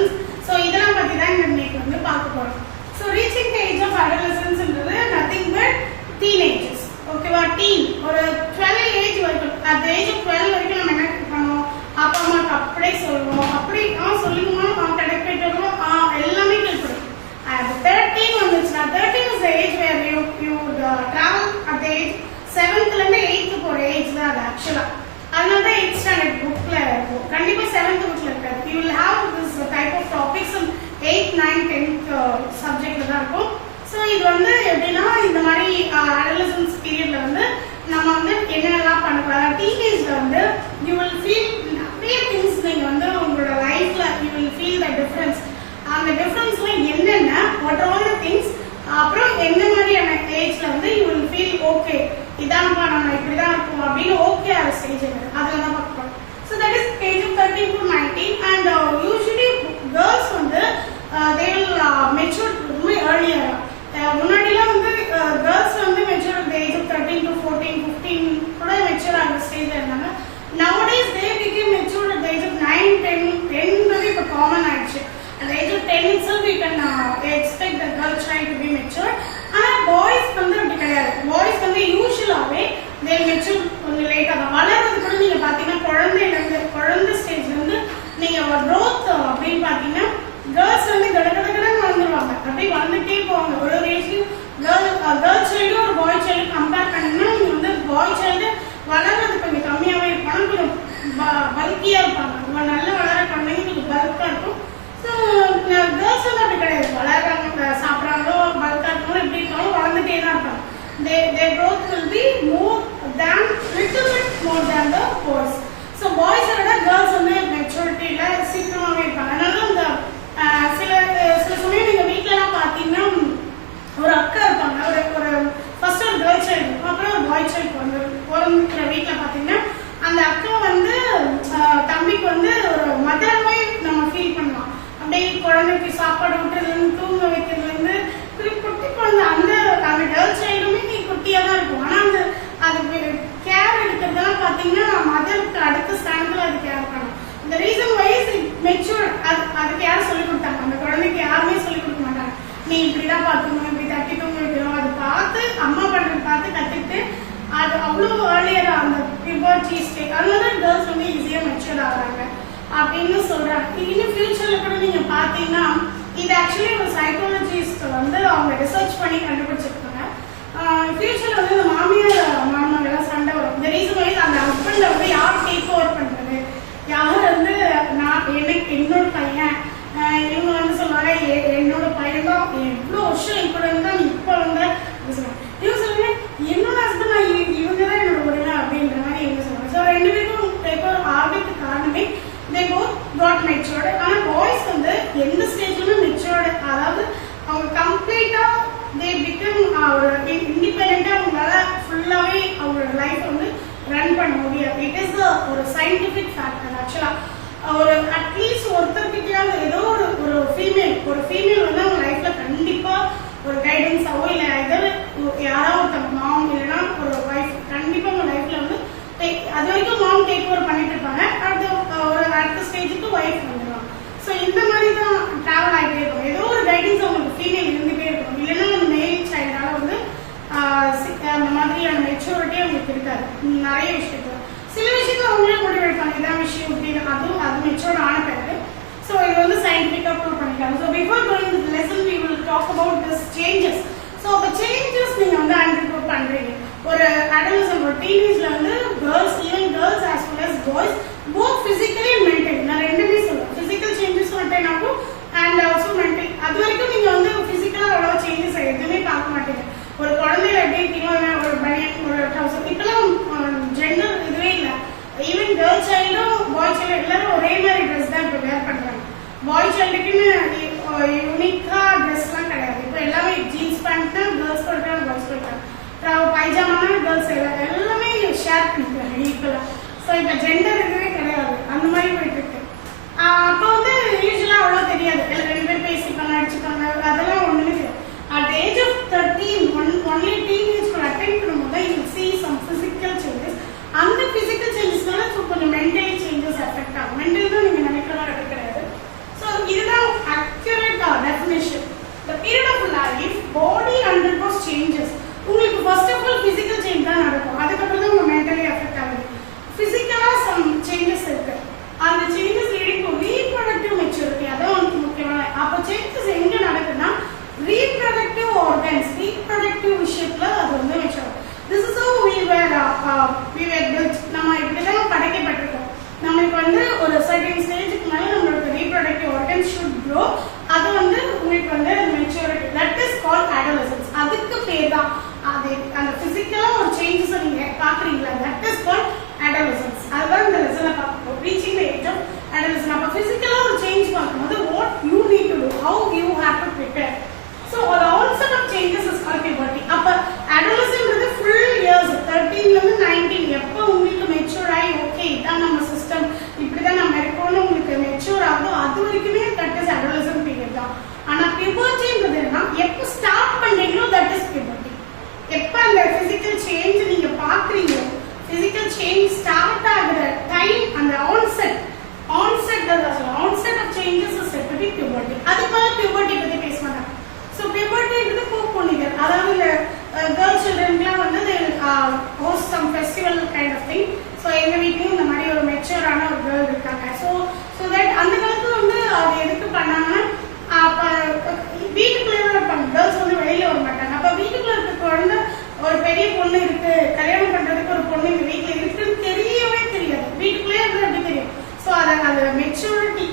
adolescence. So இதெல்லாம் பத்தி தான் இன்னைக்கு வந்து பார்க்க போறோம். So reaching the age of adolescence ன்றது nothing but teenagers. ஓகேவா? டீன் ஒரு 12 ஏஜ் வரைக்கும், at the age of 12 வரைக்கும் நம்ம என்ன பண்ணுவோம்? அப்பா அம்மாக்கு அப்படியே சொல்லுவோம், அப்படி சொல்லுமா கரெக்ட் எல்லாமே கேட்போம். At 13 வந்துச்சுன்னா 13 is the age where you travel at the age 7th ல இருந்து 8th போற ஏஜ் தான் அது ஆக்சுவலா. அதனால தான் 8th ஸ்டாண்டர்ட் புக்ல இருக்கும். கண்டிப்பா 7th புக்ல இருக்காது. You will have this type of topics in 8th, 9th, 10th சப்ஜெக்ட்ல தான் இருக்கும். ஸோ இது வந்து எப்படின்னா இந்த மாதிரி adolescence பீரியட்ல வந்து நம்ம வந்து என்னென்னலாம் பண்ணலாம். டீனேஜ்ல வந்து you will feel நிறைய திங்ஸ் நீங்க வந்து உங்களோட லைஃப்ல you will feel the difference. அந்த டிஃபரன்ஸ்ல என்னென்ன what are all the things, அப்புறம் என்ன மாதிரியான ஏஜ்ல வந்து you will feel okay, இதான்ப்பா நம்ம இப்படிதான் இருக்கும் அப்படின்னு ஓகே ஆகிற ஸ்டேஜ் அதில் தான் பார்க்கலாம். So that is age of 13 to 19 and usually girls வந்து they will mature ரொம்ப earlier. முன்னாடிலாம் வந்து girls வந்து mature at the age of 13 to 14, 15 கூட mature ஆகிற ஸ்டேஜ்ல இருந்தாங்க. Nowadays they became mature at the age of 9, 10 இப்போ காமன் ஆயிடுச்சு. At the age of 10 itself we can expect the girl child to be mature. ஆனா boys வந்து அப்படி கிடையாது. boys வந்து யூசுவலாவே they mature கொஞ்சம் லேட்டா தான். வளர்றது கூட நீங்க பாத்தீங்கன்னா குழந்தை ஸ்டேஜ்ல இருந்து நீங்க growth அப்படின்னு பாத்தீங்கன்னா girls வந்து கடகடகடன்னு வளர்ந்துருவாங்க. அப்படியே வளர்ந்துட்டே போவாங்க. ஒரு ஏஜ்லயும் girl child ஒரு boy child கம்பேர் பண்ணீங்கன்னா நீங்க வந்து boy child வளர்றது கொஞ்சம் கம்மியாவே இருப்பாங்க, கொஞ்சம் பல்கியா இருப்பாங்க. நல்லா வளர குழந்தைங்க கொஞ்சம் பல்கா இருக்கும். ஸோ கேர்ள்ஸ் வந்து அப்படி கிடையாது. வளர்றாங்க, சாப்பிட்றாங்களோ பல்கா இருக்காங்களோ எப்படி இருக்காங்களோ வளர்ந்துட்டே தான் இருப்பாங்க. their growth will be little bit more than the boys. So பாய்ஸை விட கேர்ள்ஸ் வந்து மெச்சூரிட்டியில சீக்கிரமாகவே இருப்பாங்க. அதனால இந்த சில சமயம் நீங்க வீட்டிலலாம் பார்த்தீங்கன்னா ஒரு அக்கா இருப்பாங்க, ஒரு ஃபர்ஸ்ட் ஒரு கேர்ள் சைல்டு இருக்கும், அப்புறம் ஒரு பாய் சைல்டு பிறந்துக்கிற வீட்டில் பார்த்தீங்கன்னா அந்த அக்கா வந்து தம்பிக்கு வந்து ஒரு மதராகவே நம்ம ஃபீல் பண்ணலாம். அப்படியே குழந்தைக்கு சாப்பாடு விட்டுறதுலேருந்து தூங்க வைக்கிறதுலேருந்து குட்டி குழந்தை அந்த கேர்ள் சைல்டுமே நீ குட்டியாக தான் இருக்கும். ஆனால் அது கேர் எடுக்கிறதெல்லாம் பார்த்தீங்கன்னா மதருக்கு அடுத்த ஸ்டாண்டர்டில் அது கேர் பண்ணணும். இந்த ரீசன் வைஸ் மெச்சூர் அதுக்கு யாரும் சொல்லிக் கொடுத்தாங்க? அந்த குழந்தைக்கு யாருமே சொல்லிக் கொடுக்க மாட்டாங்க. நீ இப்படிதான் பார்த்துக்கணும், இப்படி தட்டி தூங்க வைக்கணும், அது பார்த்து அம்மா பண்ணுறது பார்த்து கற்றுக்கிட்டு அது அவ்வளோ ஏர்லியரா அந்த பியூபர்ட்டி ஸ்டேஜ். அதனால கேர்ள்ஸ் வந்து ஈஸியாக மெச்சூர் ஆகிறாங்க அப்படின்னு சொல்றாங்க. இன்னும் ஃபியூச்சர்ல கூட நீங்க பாத்தீங்கன்னா இது ஆக்சுவலி ஒரு சைக்காலஜிஸ்ட் வந்து அவங்க ரிசர்ச் பண்ணி கண்டுபிடிச்சிருக்காங்க. ஃபியூச்சர்ல வந்து இந்த மாமியார் மாமனார் சண்டை வரும். இந்த ரீசன் வைஸ் அந்த ஹஸ்பண்ட வந்து யார் டேக் ஓவர் பண்றது, யார் வந்து என்னோட பையன், இவங்க வந்து சொல்லுவாங்க என்னோட பையன் தான் எவ்வளோ வருஷம் இப்போ இருந்தா நீ இப்போ வந்து இவங்க சொல்லுங்க என்னோட ஹஸ்பண்ட் இவங்க தான் என்னோட உரிமை அப்படின்ற மாதிரி இவங்க சொல்லுவாங்க. ஸோ ரெண்டு பேரும் டேக் ஓவர் ஆகிறதுக்கு காரணமே they both got matured. ஆனா பாய்ஸ் வந்து எந்த ஸ்டேஜ்லயுமே matured, அதாவது அவங்க கம்ப்ளீட்டா they become இண்டிபெண்டண்டா அவங்களால ஃபுல்லாவே அவங்களோட லைஃப் வந்து ரன் பண்ண முடியாது. இட் இஸ் ஒரு சயின்டிபிக் ஃபேக்டர். ஆக்சுவலா ஒரு அட்லீஸ்ட் ஒருத்தர்கிட்டயாவது ஏதோ ஒரு ஃபீமேல் வந்து அவங்க லைஃப்ல கண்டிப்பா ஒரு கைடன்ஸாவோ இல்லை எதோ யாராவது மாம் இல்லைன்னா ஒரு வைஃப் கண்டிப்பா அவங்க லைஃப்ல வந்து அது வரைக்கும் மாம் டேக் ஓவர் பண்ணிட்டு இருப்பாங்க. அடுத்த ஸ்டேஜுக்கு ஒய்ஃப் வந்துடுவாங்க. ஸோ இந்த மாதிரி தான் டிராவல் ஆகிட்டே இருக்கும். ஏதோ ஒரு கைடன்ஸ் அவங்களுக்கு ஃபீமேல் இருந்துகிட்டே இருக்கும். இல்லைன்னா அந்த மேல் சைல்டால வந்து அந்த மாதிரியான மெச்சூரிட்டி அவங்களுக்கு இருக்காது. நிறைய விஷயத்துல சில விஷயத்துல அவங்களே முடிவெடுப்பாங்க, இதான் விஷயம் அப்படின்னு. அது மெச்சூர்ட் ஆன பிறகு. ஸோ இது வந்து சயின்டிஃபிக்காக ப்ரூவ் பண்ணிக்கலாம். So before going the lesson we will talk about this changes. So அப்போ சேஞ்சஸ் நீங்க வந்து அண்டர்கோ பண்றீங்க. ஒரு adolescent ஒரு டீனேஜ்ல வந்து girls, even girls as well as boys, both physically and mentally, நான் ரெண்டுமே சொல்றேன். பிசிக்கல் சேஞ்சஸ் அட்டைன் ஆகும் அண்ட் ஆல்சோ மென்டல். அது வரைக்கும் நீங்க வந்து பிசிக்கலா அவ்வளோ சேஞ்சஸ் எதுவுமே பார்க்க மாட்டீங்க. ஒரு குழந்தையில எப்படி இருக்கீங்களோ ஒரு பனியன் ஒரு ட்ரவுசர், இப்பெல்லாம் ஜெண்டர் இதுவே இல்லை. ஈவன் கேர்ள் சைல்டும் பாய் சைல்டு எல்லாரும் ஒரே மாதிரி ட்ரெஸ் தான் இப்போ வேர் பண்றாங்க. பாய் சைல்டுக்குன்னு யூனிக்கா ட்ரெஸ்லாம் கிடையாது. இப்போ எல்லாமே ஜீன்ஸ் பேண்ட்னா கேர்ள்ஸ் போட்டாங்க, பாய்ஸ் போட்டாங்க. பைஜாமானா கேர்ள்ஸ் எல்லாமே ஷேர் பண்ணிக்கிறாங்க ஈக்குவலா. ஸோ இப்போ ஜெண்டர் இதுவே கிடையாது, அந்த மாதிரி போயிட்டு இருக்கு. அப்போ வந்து யூஸ்வலா அவ்வளோ தெரியாது. ரெண்டு பேர் பேசிப்பாங்க, அடிச்சுப்பாங்க, அதெல்லாம் ஒண்ணுமே தெரியாது. At age of 13 only teenage attend பண்ணும்போது you see some physical changes. அந்த physical changesனால கொஞ்சம் மென்டலி சேஞ்சஸ் எஃபெக்ட் ஆகும். மென்டல் தான் நீங்க நினைக்கிற மாதிரி கிடையாது. ஸோ இதுதான் we were built. நம்ம இப்படிதான் படைக்கப்பட்டிருக்கோம். நமக்கு வந்து ஒரு certain stage-க்கு மேல நம்மளோட reproductive organs should grow. அது வந்து உங்களுக்கு வந்து maturity. That is called adolescence. அதுக்கு பேர் தான் அது அந்த physical ஒரு changes நீங்க பாக்குறீங்களா? That is called adolescence. அதுதான் இந்த லெசன்ல பார்ப்போம். Reaching the age of adolescence. அப்ப physical ஒரு change பார்க்கும்போது what you need to do, how you have to prepare. So the onset of changes is called puberty. அப்ப adolescence is full years 13 ல இருந்து 19 எப்ப உங்களுக்கு மெச்சூர் ஆகி ஓகே இதான் நம்ம சிஸ்டம் இப்படிதான் நம்ம இருக்கோம்னு உங்களுக்கு மெச்சூர் ஆகுதோ அது வரைக்குமே that is adolescent period தான். ஆனா pubertyன்றது என்ன எப்ப ஸ்டார்ட் பண்றீங்களோ that is puberty. எப்ப அந்த physical change நீங்க பாக்குறீங்களோ physical change ஸ்டார்ட் ஆகுற டைம் அந்த onset of changes is said to be puberty. அதுக்கு puberty பத்தி பேச மாட்டாங்க. So puberty is போனிகள் அதாவது girl childrenலாம் வந்து they host some festival kind of thing. So எங்க வீட்லயும் இந்த மாதிரி ஒரு மெச்சூர் ஆன ஒரு girl இருக்காங்க. So that அந்த காலத்துல வந்து அது எதுக்கு பண்ணாங்கன்னா அப்ப வீட்டுக்குள்ளே இருப்பாங்க girls வந்து வெளியில வர மாட்டாங்க. அப்ப வீட்டுக்குள்ள இருக்க குழந்தை ஒரு பெரிய பொண்ணு இருக்கு கல்யாணம் பண்றதுக்கு ஒரு பொண்ணு இந்த வீட்டுல இருக்குன்னு தெரியவே தெரியாது. வீட்டுக்குள்ளே இருந்து அப்படி தெரியும். So அது மெச்சூரிட்டி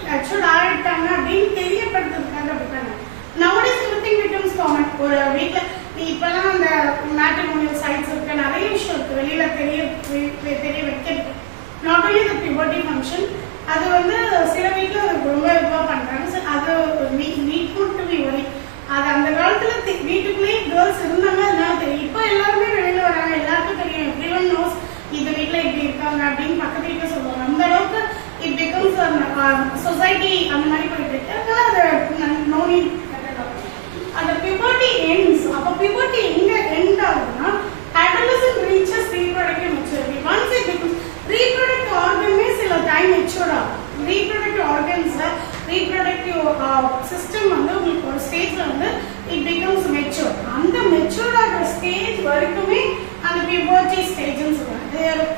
ஆயிட்டாங்க அப்படின்னு தெரியப்படுத்துறதுக்காக அப்படி பண்ணாங்க. Nowadays everything becomes common. ஒரு வீட்ல நீ இப்பலாம் அந்த matrimonial sites இருக்கு நிறைய விஷயம் இருக்கு வெளியில தெரிய வைக்கிறது. Not only the puberty function அது வந்து சில வீட்ல ரொம்ப இதுவா பண்றாங்க. அது need to be worried. அது அந்த காலத்துல வீட்டுக்குள்ளேயே கேர்ள்ஸ் இருந்தாங்க அதனால தெரியும். இப்போ எல்லாருமே வெளியில வராங்க எல்லாருக்கும் தெரியும். everyone knows இந்த வீட்ல இப்படி இருக்காங்க அப்படின்னு பக்கத்து வீட்டுல சொல்லுவாங்க. அந்த அளவுக்கு it becomes society அந்த மாதிரி போயிட்டு இருக்கு. அதனால no need. அந்த puberty ends. அப்ப puberty எங்க end ஆகுதுன்னா adolescent reaches reproductive maturity. Once it becomes reproductive organ சில டைம் mature ஆகும். reproductive organs reproductive system வந்து உங்களுக்கு ஒரு ஸ்டேஜ்ல வந்து it becomes mature. அந்த mature ஆகிற ஸ்டேஜ் வரைக்குமே அந்த puberty ஸ்டேஜ்னு சொல்றாங்க.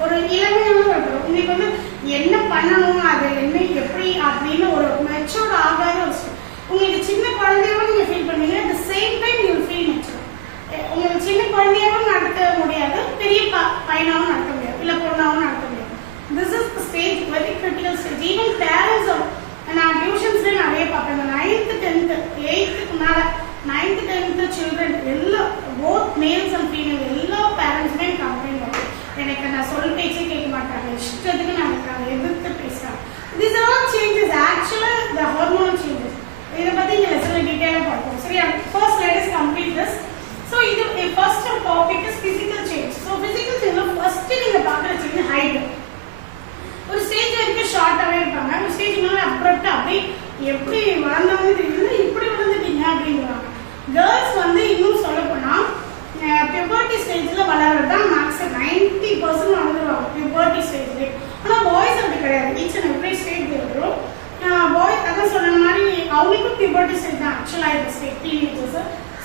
ஒரு இளமையான இருக்கும். உங்களுக்கு வந்து என்ன பண்ணணும் அது என்ன எப்படி அப்படின்னு ஒரு mature ஆகாத ஒரு உங்களுக்கு சின்ன குழந்தையாவும் நீங்க ஃபீல் பண்ணுவீங்க. at the same time you will feel mature. உங்களுக்கு சின்ன குழந்தையாவும் நடக்க முடியாது பெரிய பையனாவும் நடக்க முடியாது இல்ல பொண்ணாவும் நடக்க முடியாது. this is the stage very critical stage. even parents நான் டியூஷன்ஸ்ல நிறைய பார்ப்பேன். 9th 10th 8th மேல 9th 10th children எல்லா both males and female எல்லா பேரண்ட்ஸ்மே கம்ப்ளைண்ட் பண்ணுவாங்க. எனக்கு நான் சொல் பேச்சே கேட்க மாட்டாங்க இஷ்டத்துக்கு நடக்காங்க எதிர்த்து பேசுறாங்க. these are all changes actually the hormonal changes. இத பத்தி இந்த லெசன்ல டீடைலா பார்ப்போம். சரியா? first let us complete this. so இது first topic is physical change. so physical change first நீங்க பார்க்கற change height. ஒரு ஸ்டேஜ் வரைக்கும் ஷார்ட்டாவே இருப்பாங்க. ஒரு ஸ்டேஜ் மேல அப்ரப்ட்டா அப்படி எப்படி வளர்ந்தாங்கன்னு தெரியல இப்படி வளர்ந்துட்டீங்க அப்படிங்கிறாங்க. கேர்ள்ஸ் வந்து இன்னும் சொல்ல போனா puberty ஸ்டேஜ்ல வளர்றது தான் மேக்ஸிமம் 90% வளர்ந்துருவாங்க puberty ஸ்டேஜ்ல. ஆனா பாய்ஸ் அப்படி கிடையாது. each and every stage வரும். பாய்ஸ் அதான் சொன்ன மாதிரி அவங்களுக்கும் puberty stage தான் ஆக்சுவலா இந்த stage teenagers.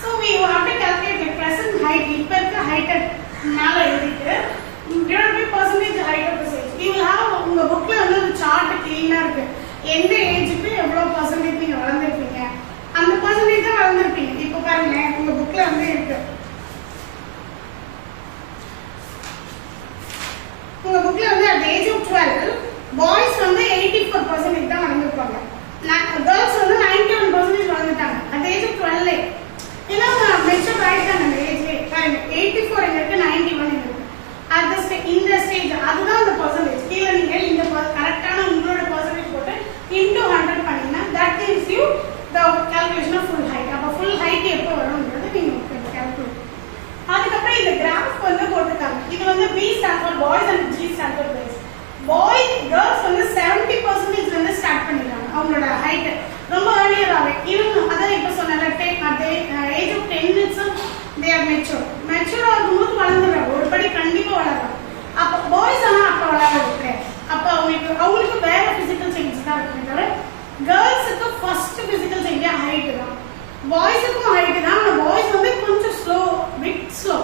so we have to calculate the present height. இப்ப இருக்க height மேல எழுதிட்டு divided by percentage height of the stage. you will have உங்க புக்ல வந்து ஒரு சார்ட் கிளீனா இருக்கு. எந்த ஏஜுக்கு எவ்வளவு பர்சன்டேஜ் நீங்க வளர்ந்துருப்பீங்க அந்த பர்சன்டேஜ் தான் வளர்ந்துருப்பீங்க. இப்போ பாருங்க உங்க புக்ல வந்து இருக்கு. உங்க புக்ல வந்து at the age of 12 boys வந்து 84% தான் வளர்ந்துருப்பாங்க. கேர்ள்ஸ் வந்து 91% வளர்ந்துட்டாங்க at the age of 12. ஏன்னா மெச்சூர் ஆயிட்டாங்க அந்த ஏஜ்ல. பாருங்க 84 இங்க இருக்கு 91 இங்க இருக்கு. இந்த ஸ்டேஜ் அதுதான் அந்த பர்சன்டேஜ். கீழே நீங்க இந்த கரெக்டான உங்களோட பர்சன்டேஜ் போட்டு into 100 பண்ணீங்கன்னா that gives you the calculation of full height. அப்ப full height எப்போ வரும்ன்றது நீங்க calculate. அதுக்கப்புறம் இந்த கிராஃப் வந்து போட்டுருக்காங்க. இது வந்து B stand for boys and G stand for girls. Girls வந்து 70% வந்து ஸ்டார்ட் பண்ணிடுறாங்க அவங்களோட ஹைட் ரொம்ப earlier ஆவே. even அதான் இப்ப சொன்னல at the age of 10 itself they are mature ஆகும்போது வளர்ந்துறாங்க. ஒரு படி கண்டிப்பா வளர்றாங்க. அப்ப பாய்ஸ் ஆனா அப்ப வளர்றாங்க. அப்ப அவங்களுக்கு வேற physical changes தான் இருக்கு. தவிர கேர்ள்ஸ்க்கு ஃபர்ஸ்ட் physical change ஹைட் தான். பாய்ஸ்க்கும் ஹைட் தான். ஆனா பாய்ஸ் வந்து கொஞ்சம் slow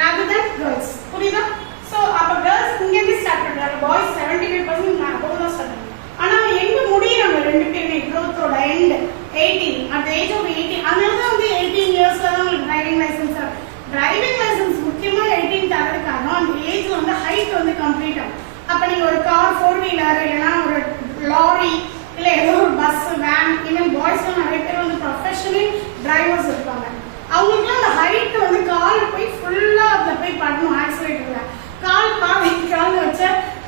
rather than girls. புரியுதா? சோ அப்ப கேர்ள்ஸ் இங்க இருந்து ஸ்டார்ட் பண்றாங்க. பாய்ஸ் 75% above தான் ஸ்டார்ட் பண்றாங்க. ஆனா எங்க முடியறாங்க ரெண்டு பேருமே growthோட end 18 at the age of 18. அதனால தான் வந்து 18 இயர்ஸ்ல தான் உங்களுக்கு டிரைவிங் லைசென்ஸ் முக்கியமா 18 தரதுக்கான அந்த ஏஜ்ல வந்து ஹைட் வந்து கம்ப்ளீட் ஆகும். அப்போ நீங்கள் ஒரு கார், 4 வீலர், இல்லைன்னா ஒரு லாரி, இல்லை ஏதோ ஒரு பஸ், வேன், ஈவன் பாய்ஸ்லாம் நிறைய பேர் வந்து ப்ரொஃபஷனல் டிரைவர்ஸ் இருப்பாங்க. அவங்களுக்குலாம் அந்த ஹைட் வந்து கால் போய் ஃபுல்லாக அதில் போய் பண்ணணும். ஆக்சிலேட்டரில் கால் வச்ச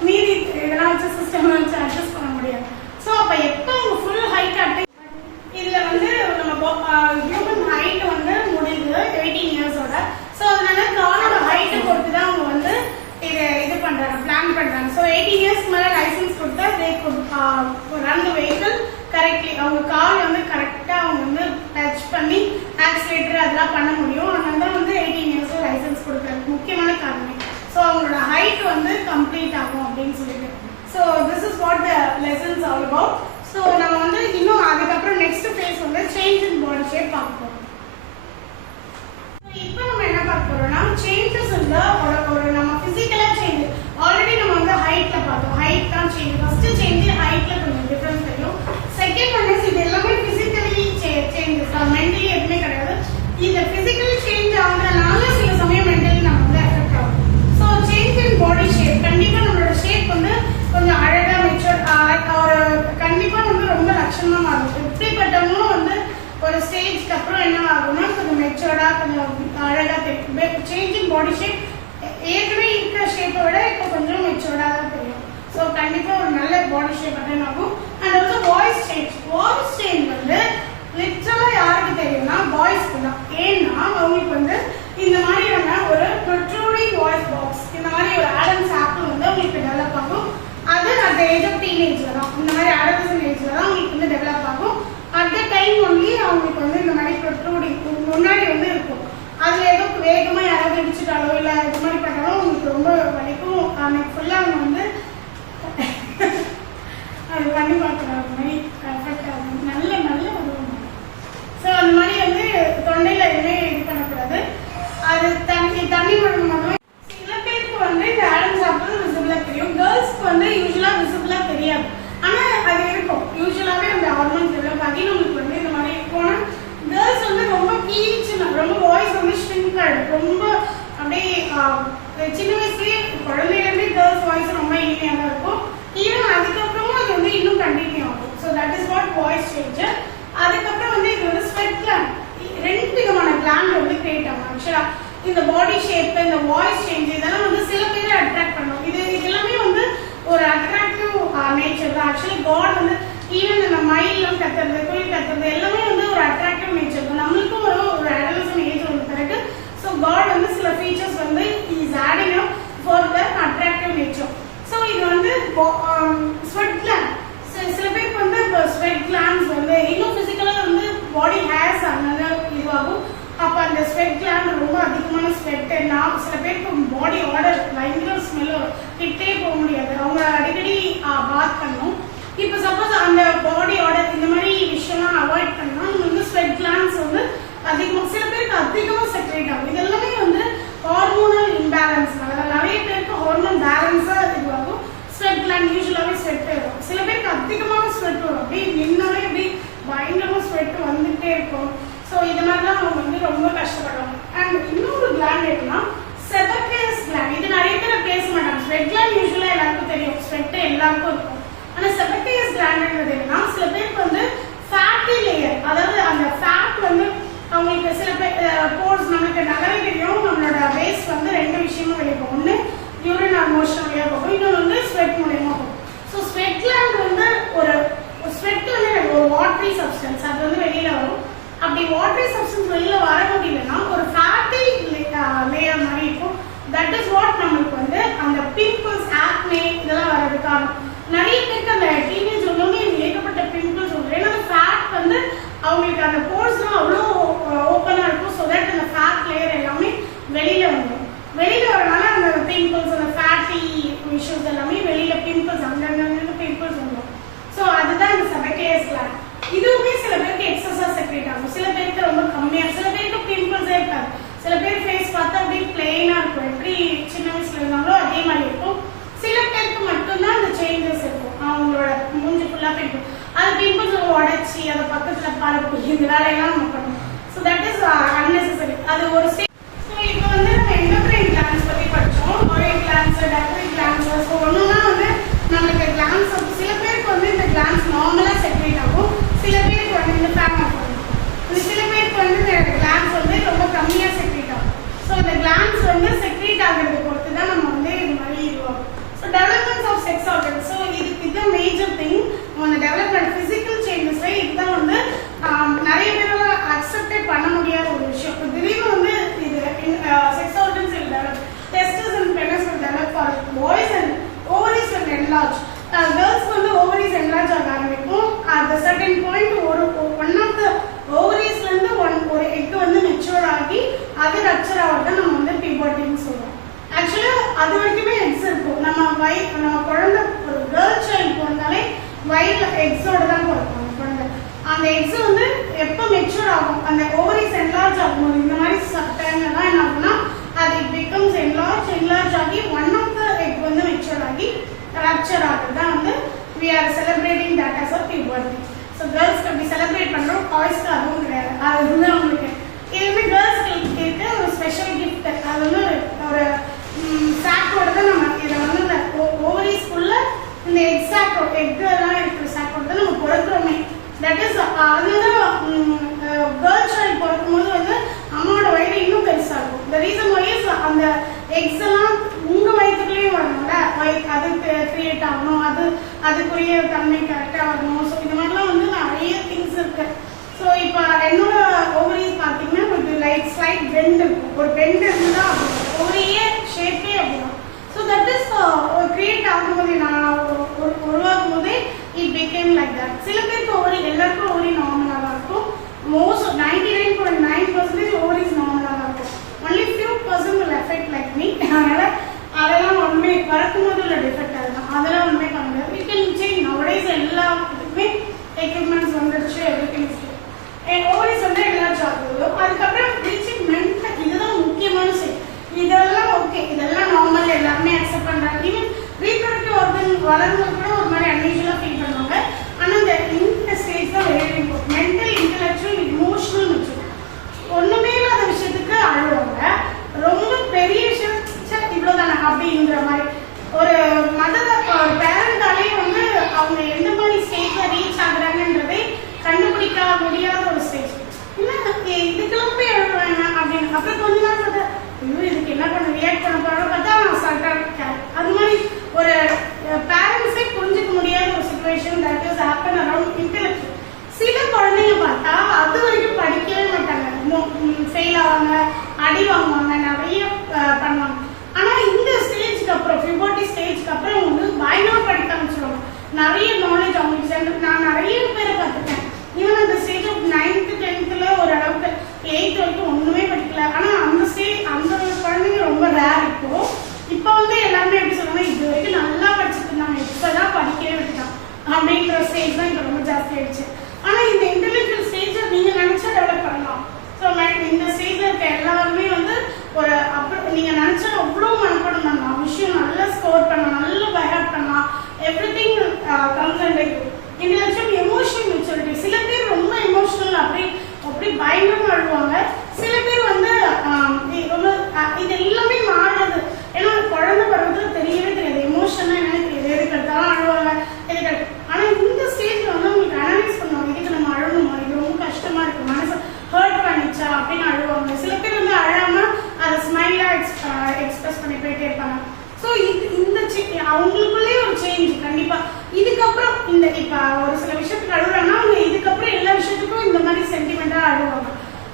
மீதி இதெல்லாம் வச்சு சிஸ்டம் வச்சு அட்ஜஸ்ட் பண்ண முடியாது. ஸோ அப்போ எப்போ அவங்க ஃபுல் ஹைட் இதில் வந்து நம்ம ஹியூமன் ஹைட் வந்து முடியுது 18 இயர்ஸோட. ஸோ அதனால காலோட ஹைட்டை பொறுத்து தான் அவங்க வந்து இது பண்ணுறாங்க, பிளான் பண்ணுறாங்க. ஸோ 18 இயர்ஸ்க்கு மேலே லைசன்ஸ் கொடுத்தா they run the vehicle correctly. அவங்க கால் வந்து கரெக்டாக அவங்க வந்து டச் பண்ணி ஆக்சிலேட்டர் அதெல்லாம் பண்ண முடியும். அதனால தான் வந்து 18 இயர்ஸில் லைசன்ஸ் கொடுக்குறது முக்கியமான காரணம். ஸோ அவங்களோட ஹைட் வந்து கம்ப்ளீட் ஆகும் அப்படின்னு சொல்லிட்டு. So this is what the lessons all about. So நம்ம வந்து இன்னும் அதுக்கப்புறம் நெக்ஸ்ட் ஃபேஸ் வந்து சேஞ்ச் இன் பாடி ஷேப் பார்க்க போகிறோம். இப்போ நம்ம என்ன பார்க்க போறோம்னா சேஞ்சஸ் இல்ல ஒரு நம்ம பிசிக்கலா சேஞ்ச். ஆல்ரெடி நம்ம வந்து ஹைட்ல பார்த்தோம். ஹைட் தான் சேஞ்ச். ஃபர்ஸ்ட் சேஞ்ச் ஹைட்ல கொஞ்சம் டிஃபரன்ஸ் தெரியும். செகண்ட் ஒன் இஸ் இது எல்லாமே பிசிக்கலி சேஞ்சஸ் தான், மென்டலி எதுவுமே கிடையாது. இந்த பிசிக்கலி சேஞ்ச் ஆகுறதுனால சில சமயம் மென்டலி நம்ம வந்து எஃபெக்ட் ஆகும். So change in body shape கண்டிப்பா நம்மளோட ஷேப் வந்து கொஞ்சம் அழகா மெச்சூர் ஒரு கண்டிப்பா வந்து ரொம்ப லட்சணமா மாறும். இப்படிப்பட்டவங்களும் வந்து ஒரு ஸ்டேஜ்க்கு அப்புறம் என்ன ஆகும்னா கொஞ்சம் மெச்சூர்டா கொஞ்சம் அழகா தெரியும். சேஞ்சிங் பாடி ஷேப் ஏற்கனவே இருக்கிற ஷேப்பை விட இப்போ கொஞ்சம் மெச்சூர்டா தான் தெரியும். ஸோ கண்டிப்பாக ஒரு நல்ல பாடி ஷேப் அட்டன் ஆகும். And also voice change. Voice change வந்து லிட்டரலாக யாருக்கு தெரியும்னா பாய்ஸ்க்கு தான். ஏன்னா அவங்களுக்கு வந்து இந்த மாதிரியான ஒரு ப்ரொட்ரூடிங் வாய்ஸ் பாக்ஸ், இந்த மாதிரி ஒரு ஆடம்ஸ் ஆப்பிள் வந்து அவங்களுக்கு டெவலப் ஆகும். அது அந்த ஏஜ் ஆஃப் டீனேஜ்ல தான், இந்த மாதிரி அடல்சன்ட் ஏஜ்ல தான் அவங்களுக்கு வந்து டெவலப் ஆகும். அட் த டைம் ஒன்லி அவங்களுக்கு வந்து இந்த மாதிரி ப்ரொட்ரூடிங் முன்னாடி வந்து இருக்கும். அதில் ஏதோ வேகமாக யாராவது இடிச்சுட்டாலோ இல்லை இது மாதிரி பண்ணாலும் அவங்களுக்கு ரொம்ப வலிக்கும். அன்னைக்கு ஃபுல்லாக அவங்க வந்து அது பண்ணி பார்க்குறாங்க. அந்த மாதிரி எஃபெக்ட் ஆகும். நல்ல உருவம். ஸோ அந்த மாதிரி வந்து தொண்டையில் எதுவுமே இது பண்ணக்கூடாது. அது தண்ணி முழுங்க சில பேருக்கு வந்து இந்த ஆடம்ஸ் ஆப்பிள் விசிபிளாக தெரியும். கேர்ள்ஸ்க்கு வந்து யூஸ்வலாக விசிபிளாக தெரியாது. ஆனால் அது இருக்கும். யூஸ்வலாகவே அந்த ஹார்மோன் டெவலப் ஆகி நம்மளுக்கு வந்து இந்த மாதிரி போனால் கேர்ள்ஸ் வந்து ரொம்ப கீழ்ச்சினா ரொம்ப வாய்ஸ் வந்து ஷ்ரிங்க் ஆகிடும். ரொம்ப அப்படியே சின்ன வயசுலேயே குழந்தையிலேருந்தே கேர்ள்ஸ் வாய்ஸ் ரொம்ப இனிமையாக தான் இருக்கும். ஈவன் அதுக்கப்புறமும் அது வந்து இன்னும் கண்டினியூ ஆகும். So that is what voice changer. அதுக்கப்புறம் வந்து இது வந்து ஸ்வெட் கிளாண்ட். 2 விதமான கிளாண்ட் வந்து கிரியேட் ஆகும். ஆக்சுவலாக இந்த பாடி ஷேப், இந்த வாய்ஸ் சேஞ்ச் இதெல்லாம் வந்து சில பேரை அட்ராக்ட் பண்ணும். இது எல்லாமே வந்து ஒரு அட்ராக்டிவ் நேச்சர் தான். ஆக்சுவலி காட் வந்து ஈவன் இந்த மயிலும் கத்துறது, குயில் கத்துறது எல்லாமே வந்து ஒரு அட்ராக்டிவ் நேச்சர் தான். நம்மளுக்கும் ஒரு அடல்சன்ட் ஏஜ் வந்து பிறகு ஸோ காட் வந்து சில ஃபீச்சர்ஸ் வந்து is adding up for the attractive nature. So இது வந்து ஸ்வெட் கிளாண்ட். சில பேருக்கு வந்து இப்போ ஸ்வெட் கிளாண்ட்ஸ் வந்து இன்னும் ஃபிசிக்கலாக வந்து பாடி ஹேர்ஸ் அதனால இதுவாகும். அப்போ அந்த ஸ்வெட் கிளாண்ட் ரொம்ப அதிகமான ஸ்வெட்டு. நான் சில பேருக்கு பாடி ஆர்டர் பயங்கர ஸ்மெல் கிட்டே போக முடியாது. அவங்க அடிக்கடி பாத் பண்ணணும். இப்போ சப்போஸ் அந்த பாடி ஆர்டர் இந்த மாதிரி விஷயம்லாம் அவாய்ட் பண்ணால் நம்ம வந்து ஸ்வெட் கிளாண்ட்ஸ் வந்து அதிகமாக சில பேருக்கு அதிகமாக செக்ரேட் ஆகும். இது எல்லாமே வந்து ஹார்மோனல் இம்பேலன்ஸ். அதில் நிறைய பேருக்கு ஹார்மோன் பேலன்ஸாக இதுவாகும். ஸ்வெட் கிளாண்ட் யூஸ்வலாகவே ஸ்வெட் வரும். சில பேருக்கு அதிகமாக ஸ்வெட் வரும். அப்படியே நின்னாலே அப்படி பயங்கரமாக ஸ்வெட் வந்துகிட்டே இருக்கும். ஸோ இது மாதிரிலாம் அவங்க வந்து ரொம்ப கஷ்டப்படுவாங்க. அண்ட் இன்னொரு கிளாண்ட் இருக்குன்னா செபக்கியஸ் கிளாண்ட். இது நிறைய பேர் பேச மாட்டாங்க. ஸ்வெட் கிளாண்ட் யூஸ்வலாக எல்லாருக்கும் தெரியும். ஸ்வெட்டு எல்லாருக்கும் இருக்கும். ஆனால் செபக்கியஸ் கிளாண்ட்ன்றது என்னன்னா சில பேருக்கு வந்து ஃபேட்டி லேயர், அதாவது அந்த ஃபேட் வந்து அவங்களுக்கு சில பேர் போர்ஸ் நமக்கு நகரை தெரியும். நம்மளோட வேஸ்ட் வந்து 2 விஷயமும் வெளியே போகும். ஒன்று யூரின் ஆர் மோஷன் வழியாக போகும், இன்னொன்று வந்து ஸ்வெட் மூலயமா போகும். ஸோ ஸ்வெட் கிளாண்ட் வந்து ஒரு ஸ்வெட் வந்து ஒரு வாட்டரி சப்ஸ்டன்ஸ், அது வந்து வெளியில வரும். அப்படி வாட்டரி சப்ஸ்டன்ஸ் வெளியில வர முடியலன்னா ஒரு ஃபேட்டி லேயர் மாதிரி இருக்கும். தட் இஸ் வாட் நம்மளுக்கு வந்து அந்த பிம்பிள்ஸ், ஆக்னே இதெல்லாம் வர்றது காரணம். நிறைய பேருக்கு அந்த டீனேஜ் உள்ளவங்க ஏகப்பட்ட பிம்பிள்ஸ் வரும். ஏன்னா அந்த ஃபேட் வந்து அவங்களுக்கு அந்த போர்ஸ்லாம் அவ்வளோ ஓப்பனாக இருக்கும். ஸோ தட் அந்த ஃபேட் லேயர் எல்லாமே வெளியில வந்துடும். வெளியில வரனால அந்த பிம்பிள்ஸ், அந்த ஃபேட்டி இஷ்யூஸ் எல்லாமே வெளியில பிம்பிள்ஸ் அங்கங்க பிம்பிள்ஸ் வந்துடும். ஸோ அதுதான் இந்த செபக்கியஸ் கிளாண்ட். இதுவுமே சில பேருக்கு எக்ஸஸா செக்ரேட் ஆகும். சில பேருக்கு ரொம்ப கம்மியாக, சில பேருக்கு பிம்பிள்ஸே இருக்காது. சில பேர் ஃபேஸ் பார்த்தா அப்படியே பிளெயினாக இருக்கும். எப்படி சின்ன வயசுல இருந்தாங்களோ அதே மாதிரி இருக்கும். சில பேருக்கு மட்டும்தான் அந்த சேஞ்சஸ் இருக்கும். அவங்களோட மூஞ்சி ஃபுல்லாக பிம்பிள், அது பிம்பிள்ஸ் உடச்சி அதை பக்கத்தில் பரப்பு இந்த வேலையெல்லாம் நம்ம பண்ணணும். So that is unnecessary. அது ஒரு ஸோ இப்போ வந்து நம்ம எண்டோக்ரைன் கிளாண்ட்ஸ் பற்றி படித்தோம். ஒரே கிளாண்ட்ஸ், டக்ரி கிளாண்ட்ஸ், வந்து கிளான்ஸ் வந்து ரொம்ப கம்மியாக செக்ரீட் ஆகும். ஸோ இந்த கிளான்ஸ் வந்து செக்ரீட் ஆகிறது பொறுத்து தான் நம்ம வந்து இது மாதிரி இதுவாகும். So developments of sex organs, so இதுதான் மேஜர் திங். அந்த டெவலப்மெண்ட் ஃபிசிக்கல் சேஞ்சஸ்ல இதுதான் வந்து நிறைய பேரால அக்செப்டட் பண்ண முடியாத ஒரு விஷயம். திடீர்னு வந்து இது sex organs will develop, testes and penis will develop for boys and ovaries will enlarge. Girls வந்து ovaries enlarge ஆக ஆரம்பிக்கும். at the certain point ஒரு one of the ovaries ல இருந்து ஒரு egg வந்து மெச்சூர் ஆகி அது ரப்சர் ஆகிறத நம்ம வந்து pubertyன்னு சொல்றோம். ஆக்சுவலா அது வரைக்குமே எக்ஸ் இருக்கும். நம்ம குழந்தை ஒரு கேர்ள் சைல்டு பிறந்தாலே வயிறுல எக்ஸோட தான் பிறக்கும் குழந்தை. அந்த எக்ஸ் வந்து எப்போ மெச்சூர் ஆகும், அந்த ஓவரிஸ் என்லார்ஜ் ஆகும்போது இந்த மாதிரி டைம்ல தான் என்ன ஆகும்னா அது இட் பிகம்ஸ் என்லார்ஜ் ஆகி ஒன் ஆஃப் த எக் வந்து மெச்சூர் ஆகி ரப்சர் ஆகுறது தான் வந்து we are celebrating that as a puberty. So கேர்ள்ஸ்க்கு அப்படி செலிப்ரேட் பண்ணுறோம், பாய்ஸ்க்கு அதுவும் கிடையாது. அது வந்து அவங்களுக்கு இதுவுமே கேர்ள்ஸ்க்கு இருக்க ஒரு ஸ்பெஷல் கிஃப்ட். அது வந்து ஒரு சாக்கோட தான் நம்ம இதை வந்து இந்த ஓவரிஸ்குள்ள இந்த எக்லாம் இருக்கிற சாக்கோட தான் நம்ம பிறக்கிறோமே. தட் இஸ் அதுதான் கேர்ள் சைல்டு பிறக்கும் போது வந்து அம்மாவோட வயிறு இன்னும் பெருசாக இருக்கும். த ரீசன் ஒய் இஸ் அந்த எக்ஸ் எல்லாம் உங்கள் வயிற்றுக்குள்ளேயும் வரணும்ல, அது கிரியேட் ஆகணும், அதுக்குரிய தன்மை கரெக்டாக வரணும். ஸோ இந்த மாதிரிலாம் வந்து நிறைய திங்ஸ் இருக்கு. ஸோ இப்போ என்னோட ஓவரிஸ் பார்த்தீங்கன்னா ஒரு ஸ்லைட் பெண்ட் இருக்கும். ஒரு பெண்ட் இருந்தால் ஓவரியே ஷேப்பே அப்படிதான். ஸோ தட் இஸ் கிரியேட் ஆகும்போது நான் உருவாக்கும் போதே இட் பிகேம் லைக் தட். சில பேருக்கு ஓவரி எல்லாருக்கும் ஓவரி நார்மலாக தான் இருக்கும். மோஸ்ட் 99.9% ஓவரிஸ் நார்மலாக தான் இருக்கும். Only few% will affect like me. அதனால அதெல்லாம் ஒன்றுமே பறக்கும் போது உள்ள டிஃபெக்ட் அதுதான். அதெல்லாம் ஒன்றுமே பண்ண முடியாது. we can change nowadays. எல்லாத்துக்குமே எக்யூப்மெண்ட்ஸ் வந்துடுச்சு, எவ்ரிதிங் இஸ் ஓவரிஸ் வந்து என்லார்ஜ் ஆகுது. அதுக்கப்புறம் ரீச்சிங் மென்டல், இதுதான் முக்கியமான விஷயம். இதெல்லாம் ஓகே, இதெல்லாம் நார்மல், எல்லாருமே அக்செப்ட் பண்றாங்க. ஈவன் ரீப்ரொடக்டிவ் ஆர்கன் வளர்ந்தவங்க கூட ஒரு மாதிரி அன்யூஷுவலாக ஃபீல் பண்ணுவாங்க. ஆனால் இந்த ஸ்டேஜ் தான் very important. Mental, intellectual, emotional maturity. ஒன்றுமே இல்லாத விஷயத்துக்கு அழுவாங்க. ரொம்ப பெரிய விஷயம் இவ்வளோதானே அப்படிங்கிற மாதிரி ஒரு பேரண்டாலே வந்து அவங்க எந்த மாதிரி ஸ்டேஜில் ரீச் ஆகுறாங்கன்றதே கண்டுபிடிக்க முடியாத ஒரு ஸ்டேஜ். இல்லை இதுக்கெல்லாம் போய் எழுதுவாங்க அப்படின்னு. அப்புறம் கொஞ்ச நாள் பார்த்தா ஐயோ இதுக்கு என்ன பண்ண ரியாக்ட் பண்ண போகிறோம் பார்த்தா நான் சொல்கிறேன். அது மாதிரி ஒரு பேரண்ட்ஸே புரிஞ்சிக்க முடியாத ஒரு situation that is happen around intellectual. சில குழந்தைங்க பார்த்தா அது வரைக்கும் படிக்கவே மாட்டாங்க, ஃபெயில் ஆவாங்க, அடி வாங்குவாங்க, நிறைய பண்ணுவாங்க. ஆனால் இந்த ஸ்டேஜ்க்கு அப்புறம் பியூபர்ட்டி ஸ்டேஜ்க்கு அப்புறம் வந்து பயங்கரமாக படிக்க ஆரம்பிச்சிடுவாங்க. நிறைய நாலேஜ் அவங்களுக்கு நான் நிறைய பேரை பார்த்துருக்கேன். ஈவன் அந்த ஸ்டேஜ் ஆஃப் 9th 10th ஓரளவுக்கு 8th வரைக்கும் ஒன்றுமே படிக்கல. ஆனால் அந்த குழந்தைங்க ரொம்ப ரேர். இப்போ வந்து எல்லாருமே எப்படி சொல்லுவாங்க, இது வரைக்கும் நல்லா படிச்சுட்டு இருந்தாங்க, இப்போதான் படிக்கவே விட்டுட்டான் அப்படின்ற ஸ்டேஜ் தான் இப்போ ரொம்ப ஜாஸ்தி ஆயிடுச்சு. ஆனால் இந்த இன்டெலெக்சுவல் ஸ்டேஜை நீங்கள் நினச்சா டெவலப் பண்ணலாம். ஸோ இந்த ஸ்டேஜில் இருக்க எல்லாருமே வந்து ஒரு அப்புறம் நீங்கள் நினச்சா அவ்வளோ மனப்பாடம் பண்ணலாம், விஷயம் நல்லா ஸ்கோர் பண்ணலாம், நல்லா பைஹார்ட் பண்ணலாம். Everything comes and like intellectual, emotional maturity. சில பேர் ரொம்ப எமோஷனல் அப்படி பயங்கரமாக அழுவாங்க. சில பேர் வந்து ரொம்ப இது எல்லாமே மாறுறது. ஏன்னா குழந்தை பருவத்தில் தெரியவே தெரியாது எமோஷன்னா என்னன்னு தெரியாது, எதுக்கு எடுத்தாலும் அழுவாங்க, எதுக்கு. ஆனால் இந்த ஸ்டேஜில் வந்து உங்களுக்கு அனலைஸ் பண்ணுவாங்க, இதுக்கு நம்ம அழணுமா, இது ரொம்ப கஷ்டமா இருக்கு, மனசு ஹர்ட் பண்ணிச்சா அப்படின்னு அழுவாங்க. சில பேர் வந்து அழாம அதை ஸ்மைலாக எக்ஸ்பிரஸ் பண்ணி போயிட்டே இருப்பாங்க. ஸோ இந்த அவங்களுக்குள்ளே ஒரு சேஞ்ச் கண்டிப்பா. இதுக்கப்புறம் இந்த இப்போ ஒரு சில விஷயத்துக்கு அழுகுறாங்கன்னா அவங்க இதுக்கப்புறம் எல்லா விஷயத்துக்கும் இந்த மாதிரி சென்டிமெண்ட்டாக அழுவாங்க.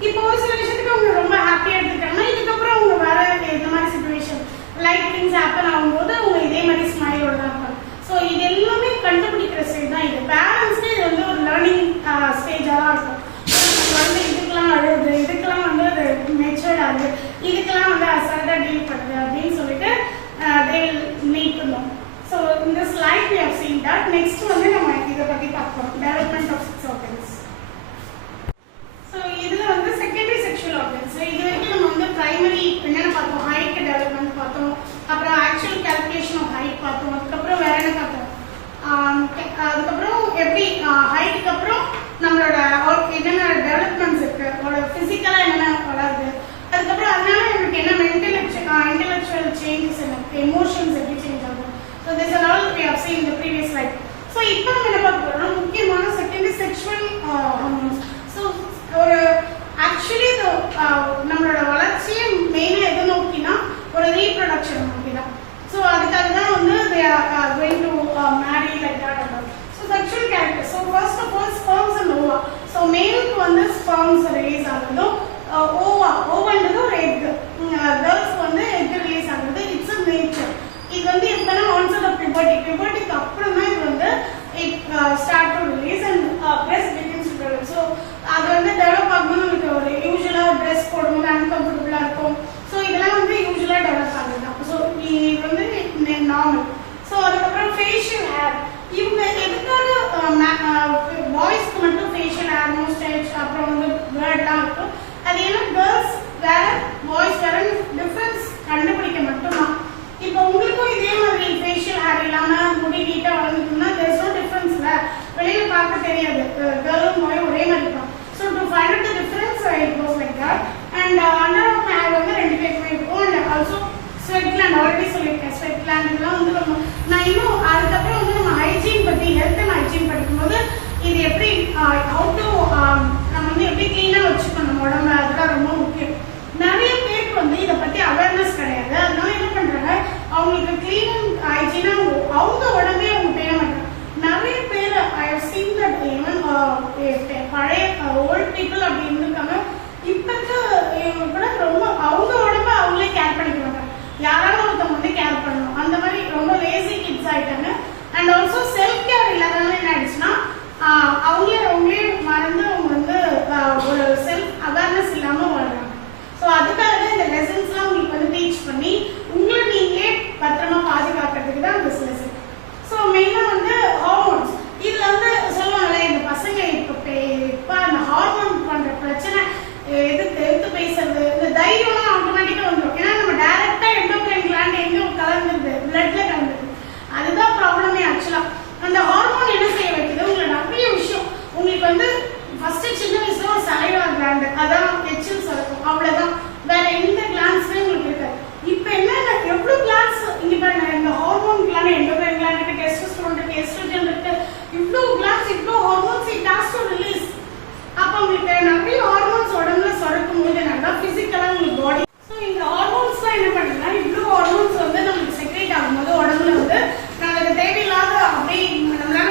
இப்போ ஒரு சில விஷயத்துக்கு அவங்க ரொம்ப ஹாப்பியாக எடுத்துக்கிட்டாங்கன்னா இதுக்கப்புறம் அவங்க வர இந்த மாதிரி சுச்சுவேஷன் லைக் திங்ஸ் ஹேப்பன் ஆகும்போது அவங்க இதே மாதிரி ஸ்மைலோட தான் இருப்பாங்க. ஸோ இது எல்லாமே கண்டுபிடிக்கிற ஸ்டேஜ் தான் இது. பேரண்ட்ஸ்க்கு இது வந்து ஒரு லேர்னிங் ஸ்டேஜாக தான் இருக்கும். வந்து இதுக்கெல்லாம் அழுகுது, இதுக்கெல்லாம் வந்து அது மெச்சூர்ட் ஆகுது, இதுக்கெல்லாம் வந்து அசால்ட்டாக டீல் பண்ணுது அப்படின்னு சொல்லிட்டு they will need to know. So in this slide we have seen that. Next வந்து நம்ம இதை பற்றி பார்ப்போம், development of sex organs. So இதுல வந்து secondary sexual organs. இது வரைக்கும் நம்ம வந்து primary என்னென்ன பார்த்தோம், height development பார்த்தோம், அப்புறம் actual calculation of height பார்த்தோம், அதுக்கப்புறம் வேற என்ன பார்த்தோம், அதுக்கப்புறம் எப்படி ஹைட்டுக்கு அப்புறம் நம்மளோட என்னென்ன டெவலப்மெண்ட்ஸ் இருக்கு, அவளோட ஃபிசிக்கலாக என்னென்ன வளருது, அதுக்கப்புறம் அதனால நமக்கு என்ன intellectual changes and emotions எப்படி சேஞ்ச் ஆகும். So this is all we have seen in the previous slide. So இப்போ நம்ம என்ன பார்க்க போறோம்னா முக்கியமான secondary sexual hormones. So ஒரு actual ப்ரொடக்ஷன் மாதிரி தான். ஸோ அதுக்காக தான் வந்து they are going to marry like that. So sexual character. So first of all sperms and ova. So மேலுக்கு வந்து sperms ரிலீஸ் ஆகுதும் ஓவான்றது ஒரு எக், கேர்ள்ஸ்க்கு வந்து எக் ரிலீஸ் ஆகுது. It's a nature. இது வந்து எப்பனா ஆன்செட் ஆஃப் பியூபர்ட்டிக்கு அப்புறம் தான் இது வந்து it start to release and breast begins to develop. So அது வந்து டெவலப் ஆகும்போது நமக்கு ஒரு யூஸ்வலாக ட்ரெஸ் போடும்போது அன்கம்ஃபர்டபுளாக இருக்கும். ஸோ இதெல்லாம் வந்து யூஸ்வலாக டெவலப் ஆகுது தான். ஸோ இது வந்து நார்மல். ஸோ அதுக்கப்புறம் ஃபேஷியல் ஹேர். இவங்க எதுக்காக பாய்ஸ்க்கு மட்டும் ஃபேஷியல் ஹேர் மோஸ்டேஜ் அப்புறம் வந்து பேர்ட்லாம் இருக்கும். அது ஏன்னா கேர்ள்ஸ் வேற பாய்ஸ் வேற டிஃப்ரென்ஸ் கண்டுபிடிக்க மட்டும்தான். இப்போ உங்களுக்கும் இதே மாதிரி ஃபேஷியல் ஹேர் இல்லாமல் முடி நீட்டாக வளர்ந்துட்டுனா there's no difference. வெளியில பார்க்க தெரியாது, கேர்ளும் பாயும் ஒரே மாதிரி இருக்கும். So to find out the difference it was like that. And under of hair வந்து 2 பேருக்குமே இருக்கும். And also sweat gland already சொல்லியிருக்கேன். ஸ்வெட் கிளாண்ட்லாம் வந்து நம்ம நான் இன்னும் அதுக்கப்புறம் வந்து நம்ம ஹைஜீன் பற்றி ஹெல்த் அண்ட் ஹைஜீன் படிக்கும்போது இது எப்படி ஹவு டு நம்ம வந்து எப்படி க்ளீனாக வச்சுக்கணும் நம்ம உடம்பு, அதெல்லாம் ரொம்ப முக்கியம். நிறைய பேருக்கு வந்து இதை பற்றி அவேர்னஸ் கிடையாது. அதனால என்ன பண்ணுறாங்க, அவங்களுக்கு க்ளீன் அண்ட் ஹைஜீனாக அவங்க உடம்பே அவங்க பேர மாட்டாங்க. நிறைய பேர் I have seen that even பழைய ஓல்ட் பீப்புள் அப்படி இருந்திருக்காங்க. இப்போக்கு இவங்க கூட ரொம்ப அவங்க உடம்ப அவங்களே கேர் பண்ணிக்கிறாங்க. யாராலும் ஒருத்தவங்க வந்து கேர் பண்ணணும், அந்த மாதிரி ரொம்ப லேசி கிட்ஸ் ஆயிட்டாங்க. அண்ட் ஆல்சோ செல்ஃப் கேர் இல்லாதனால என்ன ஆயிடுச்சுன்னா அவங்களே மறந்து அவங்க வந்து ஒரு செல்ஃப் அவேர்னஸ் இல்லாமல் வாழ்றாங்க. ஸோ அதுக்காக தான் இந்த லெசன்ஸ்லாம் உங்களுக்கு வந்து டீச் பண்ணி உங்களை நீங்களே பத்திரமா பாதுகாக்கிறதுக்கு தான் இந்த லெசன். ஸோ மெயினாக வந்து ஹார்மோன்ஸ். இதில் வந்து சொல்லுவாங்களே இந்த பசங்க இப்போ அந்த ஹார்மோன் பண்ணுற பிரச்சனை எடுத்து பேசுறது, இந்த தைரியம்லாம் ஆட்டோமேட்டிக்காக வந்துடும். ஏன்னா நம்ம டைரக்டாக எண்டோக்ரைன் கிளாண்ட் எங்கே கலந்துருது, பிளட்ல கலந்துருது. அதுதான் ப்ராப்ளமே ஆக்சுவலாக. அந்த ஹார்மோன் என்ன செய்ய வைக்குது, உங்களுக்கு நிறைய விஷயம். உங்களுக்கு வந்து ஃபர்ஸ்ட் சின்ன வயசுல ஒரு சலைவா கிளாண்ட், அதான் எச்சில் சுரக்கும், அவ்வளவுதான். வேற எந்த கிளாண்ட்ஸுமே உங்களுக்கு இருக்காது. இப்போ என்ன எவ்வளவு கிளாண்ட்ஸ் இங்க பாருங்க, இந்த ஹார்மோன் கிளாண்ட், எண்டோக்ரைன் கிளாண்ட் இருக்கு, டெஸ்டோஸ்டெரான் இருக்கு, எஸ்ட்ரோஜன் இருக்கு, இவ்வளவு கிளாண்ட்ஸ், இவ்வளவு hormones it has to release. அப்போ உங்களுக்கு நிறைய ஹார்மோன்ஸ் உடம்புல சுரக்கும் போது நல்லா பிசிக்கலா உங்களுக்கு பாடி. ஸோ இந்த ஹார்மோன்ஸ்லாம் என்ன பண்ணுறதுனா இவ்வளோ ஹார்மோன்ஸ் வந்து நம்மளுக்கு செக்ரேட் ஆகும்போது உடம்புல வந்து நம்மளுக்கு தேவையில்லாத அப்படி நம்மளால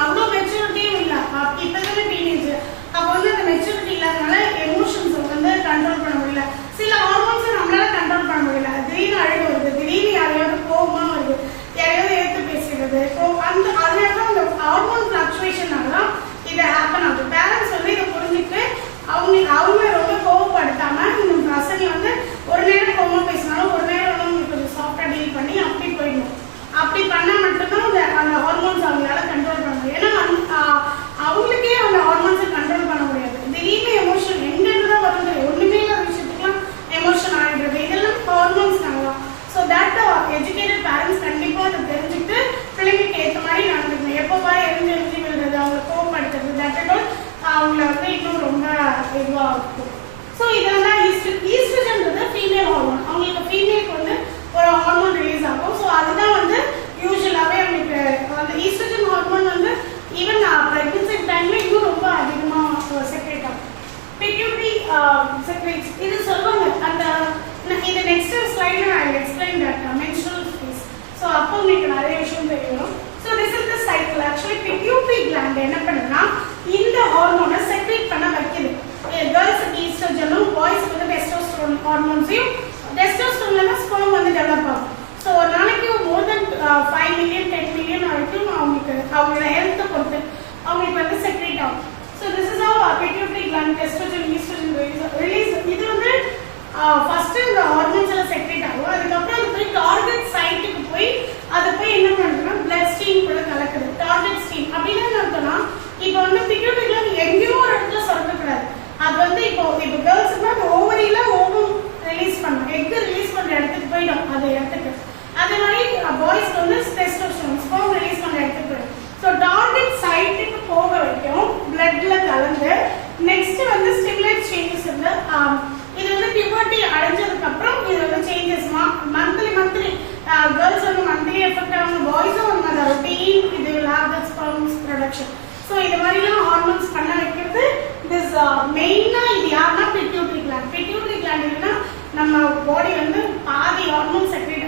அவ்வளோ மெச்சூரிட்டியும் இல்லை. இப்போ தானே டீனேஜ், அப்போ வந்து அந்த மெச்சூரிட்டி இல்லாதனால எமோஷன்ஸ் வந்து கண்ட்ரோல் பண்ண முடியல. சில ஹார்மோன்ஸை நம்மளால கண்ட்ரோல் பண்ண முடியல. திடீர்னு அழுகு வருது, திடீர்னு யாரையாவது கோபமாக வருது, யாரையாவது எடுத்து பேசுறது. அந்த அதனால தான் அந்த ஹார்மோன் ஃப்ளக்சுவேஷனால தான் இதை ஹேப்பன் ஆகுது. பேரண்ட்ஸ் வந்து இதை புரிஞ்சுட்டு அவங்க ரொம்ப கோவப்படுத்தாம இந்த பசங்க வந்து ஒரு நேரம் கோவமா பேசினாலும் ஒரு நேரம் வந்து உங்களுக்கு கொஞ்சம் சாஃப்டா டீல் பண்ணி அப்படி போயிடணும். அப்படி பண்ணா மட்டும்தான் அந்த ஹார்மோன்ஸ் அவங்களால கண்ட்ரோல் பண்ண முடியும். ஏன்னா அவங்களுக்கே அந்த ஹார்மோன்ஸை கண்ட்ரோல் பண்ண முடியாது. திடீர்னு எமோஷன் எங்கேருந்து தான் வருது, ஒண்ணுமே இல்லாத விஷயத்துக்குலாம் எமோஷன் ஆகிடுறது, இதெல்லாம் ஹார்மோன்ஸ் தான். ஸோ தட் எஜுகேட்டட் பேரண்ட்ஸ் கண்டிப்பாக அதை தெரிஞ்சுட்டு பிள்ளைங்களுக்கு ஏற்ற மாதிரி நடந்துக்கணும். எப்போவா எரிஞ்சு விழுறது, அவங்களை கோவப்படுத்துறது, தட் அவங்கள வந்து இன்னும் ரொம்ப இதுவாக இருக்கும். ஸோ இதெல்லாம் ஈஸ்ட்ரஜன்றது ஃபீமேல் ஹார்மோன். அவங்களுக்கு ஃபீமேலுக்கு வந்து ஒரு ஹார்மோன் ரிலீஸ் ஆகும். ஸோ அதுதான் வந்து யூஸ்வலாகவே அவங்களுக்கு அந்த ஈஸ்ட்ரஜன் ஹார்மோன் வந்து ஈவன் ப்ரெக்னன்சி டைம்ல இன்னும் ரொம்ப அதிகமாக செக்ரேட் ஆகும். பிட்யூட்டரி செக்ரேட்ஸ் இது சொல்லுவாங்க. அந்த இது நெக்ஸ்ட் ஸ்லைடில் நான் explain that menstrual face. So அப்போ உங்களுக்கு நிறைய விஷயம் தெரியும். So this is the cycle. Actually pituitary gland என்ன பண்ணுன்னா இந்த ஹார்மோனை செக்ரேட் பண்ண வைக்குது. கேர்ள்ஸுக்கு ஈஸ்ட்ரஜனும் பாய்ஸ்க்கு வந்து டெஸ்டோஸ்டெரான் ஹார்மோன்ஸையும், டெஸ்டோஸ்டெரான்ல ஸ்பெர்ம் வந்து டெவலப் ஆகும். ஸோ ஒரு நாளைக்கு மோர் தென் 5 மில்லியன் 10 மில்லியன் வரைக்கும் அவங்களுக்கு அவங்களோட ஹெல்த்தை பொறுத்து அவங்களுக்கு வந்து செக்ரேட் ஆகும். So this is have pituitary gland testosterone oestrogen release. இது வந்து ஃபர்ஸ்ட் இந்த ஹார்மோன்ஸ் எல்லாம் செக்ரேட் ஆகும். அதுக்கப்புறம் அது போய் டார்கெட் சைட்டுக்கு போய் அதை போய் என்ன பண்ணுறதுன்னா பிளட் ஸ்ட்ரீம் கூட கலக்குது. டார்கெட் ஸ்ட்ரீம் அப்படின்னா என்ன அர்த்தம்னா இப்போ வந்து பிட்யூட்டரி கிளாண்ட் எங்கேயோ ஒரு இடத்துல சுரக்கக்கூடாது. அது வந்து இப்போ கேர்ள்ஸுக்கு அந்த ஓவரியில ஓவம் ரிலீஸ் பண்ணும், எக் ரிலீஸ் பண்ற இடத்துக்கு போயிடும். அது இடத்துக்கு அதே மாதிரி பாய்ஸ்க்கு வந்து டெஸ்டோஸ்டெரான் ஸ்பெர்ம் ரிலீஸ் பண்ற இடத்துக்கு போயிடும். ஸோ டார்கெட் சைட்டுக்கு போக வைக்கும் பிளட்ல கலந்து. நெக்ஸ்ட் வந்து ஸ்டிமுலேட் சேஞ்சஸ் வந்து இது வந்து பியூபர்ட்டி அடைஞ்சதுக்கு அப்புறம் இது வந்து சேஞ்சஸ் மந்த்லி கேர்ள்ஸ் வந்து மந்த்லி எஃபெக்ட் ஆகும், பாய்ஸும் வந்து அந்த ரொட்டீன் இது will have the sperms production. So இது மாதிரிலாம் ஹார்மோன்ஸ் பண்ண வைக்கிறது திஸ் மெயினாக. இது யாருன்னா பிட்யூட்டரி கிளாண்ட். பிட்யூட்டரி கிளாண்ட் இல்லைன்னா நம்ம பாடி வந்து பாதி ஹார்மோன் செக்ரேட்